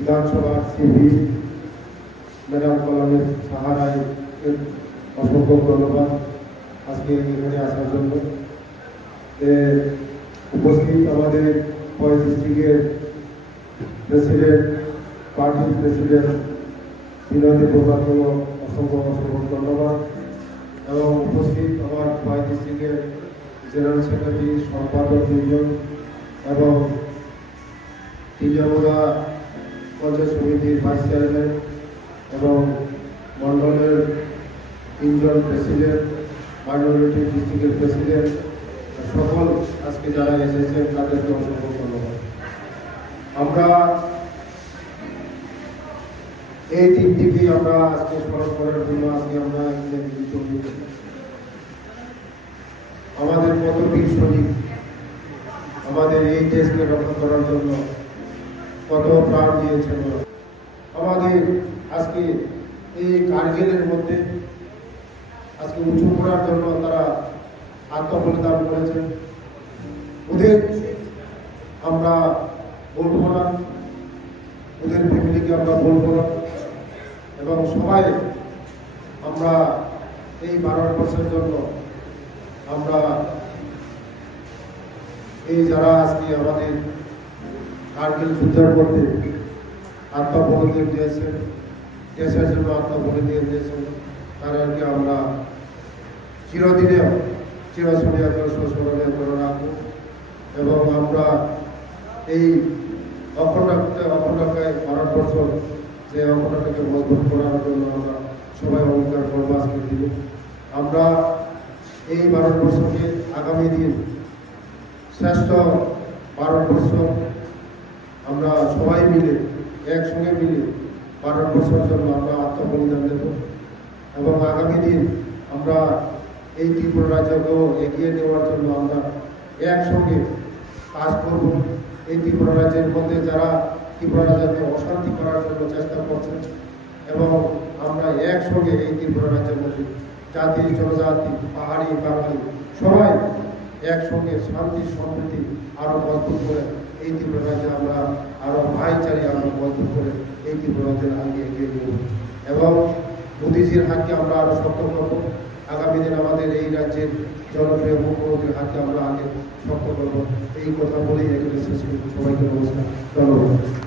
विधानसभा CP madam Kalmer सहाराय असंख्य धन्यवाद आज के आसार उपस्थित डिस्ट्रिक्टर प्रेसिडेंट पार्टी प्रेसिडेंट विनोदी प्रभा को असंख्य असंख्य धन्यवाद और उपस्थित डिस्ट्रिक्टर जेनारेल सेक्रेटारी सम्पादक दुजन तीनजनों पंचायत समिति भाइस चेयरमैन एवं मंडलेर तीनजन प्रेसिडेंट माइनरिटी डिस्ट्रिक्टर प्रेसिडेंट सकल आज के जरा एसेছেন তাদেরকে অসংখ্য ধন্যবাদ। আমরা এই দিনটিকে আমরা আজকে স্মরণ করার জন্য আজকে আমরা মিলিত হয়েছি। আমাদের কত বীর সৈনিক আমাদের এই দেশকে রক্ষা করার জন্য কত প্রাণ দিয়েছেন। আমাদের আজকে এই কারগিলের মধ্যে আজকে উঁচু করার জন্য তারা আত্মবলিদান করেছেন। ওদের আমরা বলবো না, ওদের ফ্যামিলিকে আমরা বলবো না এবং সবাই আমরা এই ভারতবর্ষের জন্য আমরা এই যারা আজকে আমাদের কারগিল যুদ্ধের মধ্যে আত্মবলিদান দিয়েছেন, দেশের জন্য আত্মবলিদান দিয়েছেন, তাদেরকে আমরা চিরদিনে চিরস্মরণীয় করে রাখবো এবং আমরা এই অখণ্ডতায় ভারতবর্ষ যে অখণ্ডতাকে মজবুত করার জন্য আমরা সবাই অঙ্গীকার করবো আজকের দিনে। আমরা এই ভারতবর্ষকে আগামী দিন শ্রেষ্ঠ ভারতবর্ষ আমরা সবাই মিলে একসঙ্গে মিলে ভারতবর্ষের জন্য আমরা আত্মবলিদান দেব এবং আগামী দিন আমরা এই ত্রিপুরা রাজ্যকেও এগিয়ে নেওয়ার জন্য আমরা একসঙ্গে কাজ করব। এই ত্রিপুরা রাজ্যের মধ্যে যারা ত্রিপুরা রাজ্যকে অশান্তি করার জন্য চেষ্টা করছেন এবং আমরা একসঙ্গে এই ত্রিপুরা রাজ্যের মধ্যে জাতি জনজাতি পাহাড়ি বাঙালি সবাই একসঙ্গে শান্তি সম্প্রীতি আরও মজবুত করে এই ত্রিপুরা রাজ্যে আমরা আরও ভাইচারে আমরা মজবুত করে এই ত্রিপুরা রাজ্যের আগে এগিয়ে নেব এবং মোদীজির হাতকে আমরা আরও শক্ত করব। আগামী দিন আমাদের এই রাজ্যের জনপ্রিয় মুখ্যমন্ত্রীর হাতকে আমরা আগে শক্ত করব। এই কথা বলেই এখানে শেষ করি। সবাইকে নমস্কার, ধন্যবাদ।